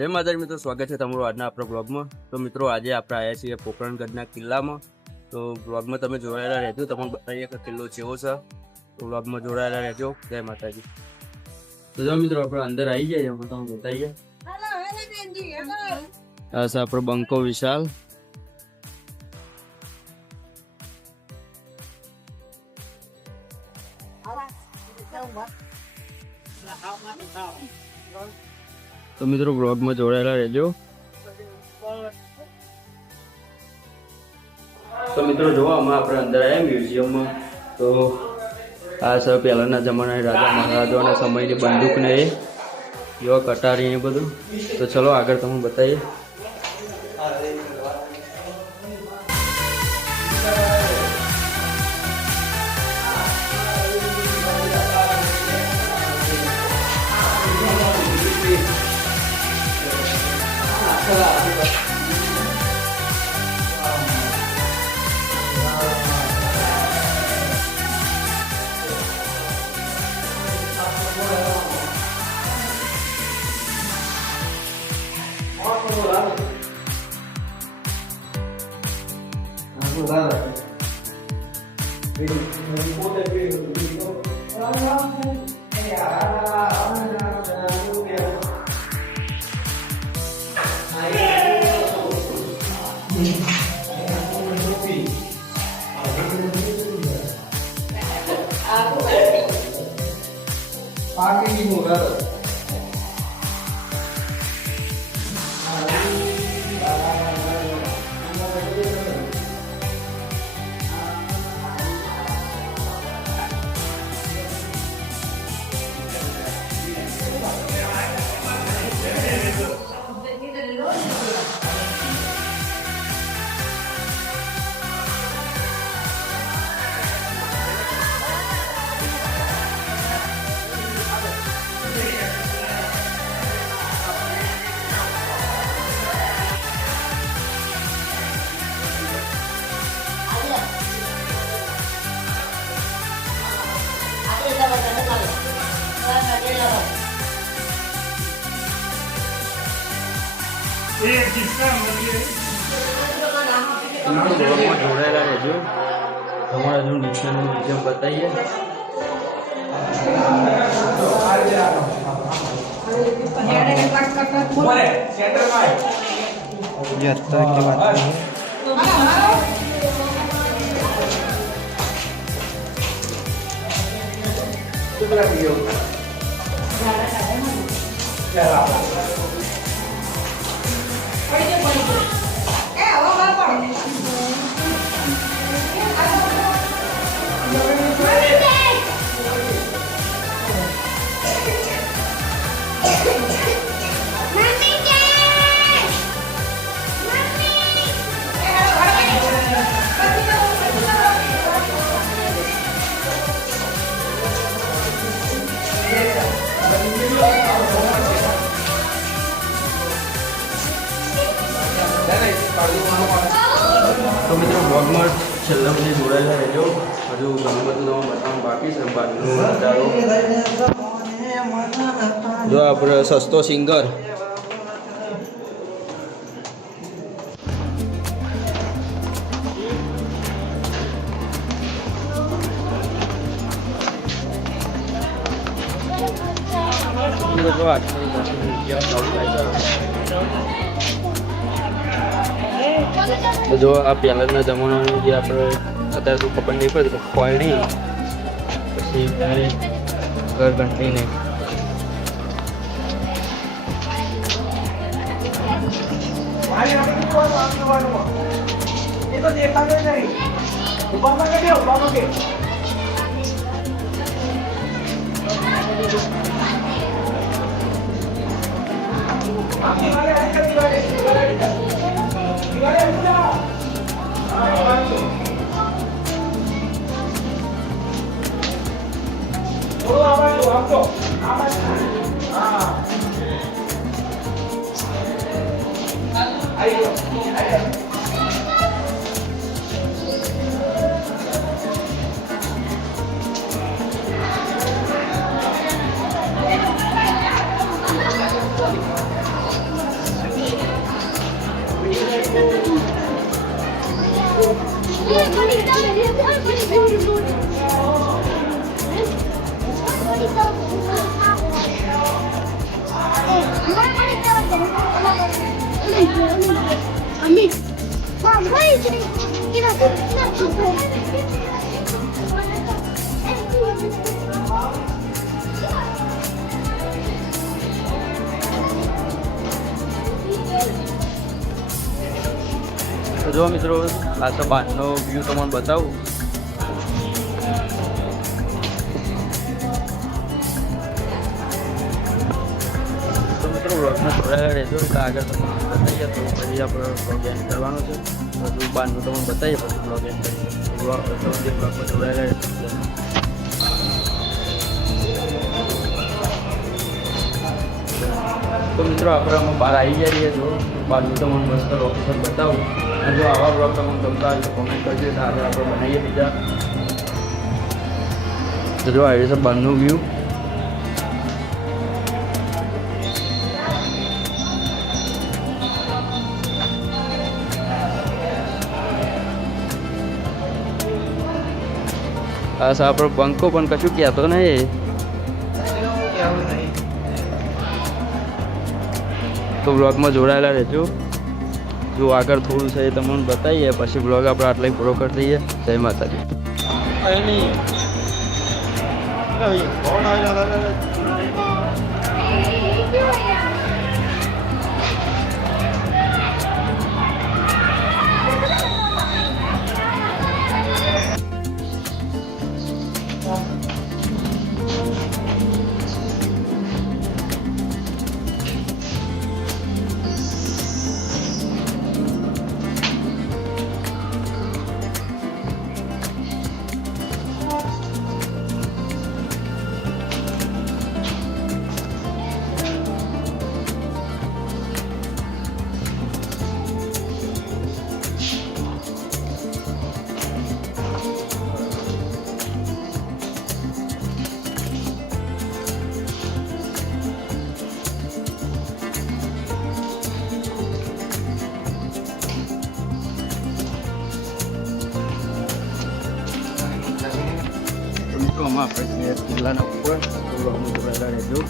તો જય માતાજી મિત્રો, સ્વાગત છે તમારું આજના આપણા બ્લોગમાં। તો મિત્રો આજે આપણે આવ્યા છીએ પોકરણગઢના કિલ્લામાં। તો બ્લોગમાં તમે જોડાયેલા રહેજો, તમને બતાવીએ કે કિલ્લો કેવો છે। તો બ્લોગમાં જોડાયેલા રહેજો। જય માતાજી। તો જો મિત્રો આપણે અંદર આવી જઈએ, એમાં તમને બતાવીએ આ છે આપણો બંકો વિશાલ। તો મિત્રો બ્લોગમાં જોડાયેલા રહેજો। તો મિત્રો જોવા અમે આપણે અંદર આવ્યા મ્યુઝિયમમાં। તો આ છે પહેલાના જમાનાના રાજા મહારાજાઓના સમયની બંદૂક ને એ એવા કટારી એ બધું। તો ચલો આગળ તમને બતાવીએ। જોડાયેલા રહેજો, તમારા જો નીચેનું મ્યુઝિયમ બતાવીએ। તો મિત્રો બ્લોગમાં છેલ્લા સુધી જોડાયેલા રહેજો, હજુ ઘણું બધું તમે બતાવવાનું બાકી છે। બાજુનો નજારો જો આપણે સસ્તો સિંગર તો જો આ પહેલાંના જમાનાનું જે આપણે અત્યારે તો ખબર નહીં પડે, ખોયણી પછી ઘર ઘંટી નહીં। તો જો મિત્રો આ તો બહારનો વ્યૂ તમને બતાવું. તો મિત્રો વ્લોગમાં જોડાયેલા રહેજો એટલે આગળ તમને બતાવીએ તો પછી આપણે વ્લોગ એન્ડ કરવાનો છે. બધું બહારનું તમને બતાવીએ પછી વ્લોગ એન્ડ કરીએ. વ્લોગમાં જોડાયેલા રહેજો. તો મિત્રો આપણે અમે બહાર આવી જઈએ જો બહારનું તમને મસ્ત લોકેશન બતાવું. અને જો આવા બ્લોગ તમને ગમતા હોય તો કોમેન્ટ કરજો તો આગળ આપણે બનાવીએ બીજા. તો જો આવી છે બહારનું વ્યૂ. આ આપણો બંકો પણ કશું કહેતો નહીં. તો બ્લોગમાં જોડાયેલા રહેજો. જો આગળ થોડું છે એ તમને બતાવીએ પછી બ્લોગ આપણે આટલા પૂરો કરી દઈએ. જય માતાજી. આપણે કિલ્લાના ઉપર જોડાયેલા રહેજો.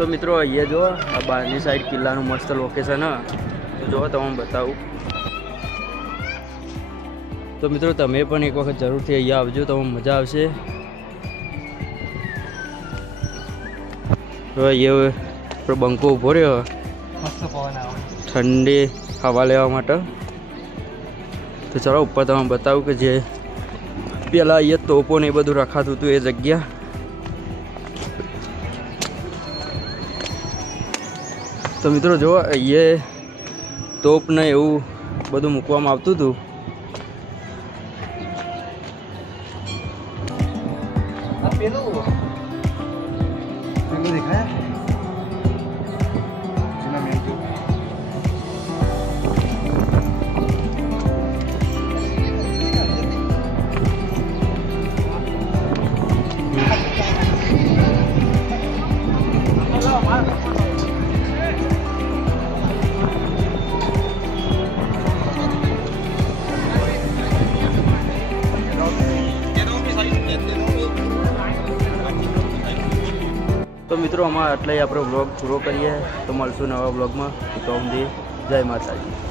તો મિત્રો અહીંયા જો આ બહારની સાઈડ કિલ્લાનું મસ્ત લોકેશન હ. તો જો તમને બતાવું. તો મિત્રો તમે પણ એક વખત જરૂરથી અહીંયા આવજો, તમને મજા આવશે. તો અહીંયા આપણો બંકો ઊભો રહ્યો મસ્ત પવન આવે ઠંડી હવા લેવા માટે. તો ચાલો ઉપર તમને બતાવું કે જે પહેલાં અહીંયા તોપો ને એ બધું રખાતું હતું એ જગ્યા. તો મિત્રો જો અહીંયા તોપ ને એવું બધું મૂકવામાં આવતું હતું. તો મિત્રો અમારે એટલે આપણો બ્લોગ પૂરો કરીએ. તો મળશું નવા બ્લોગમાં. તો જય માતાજી.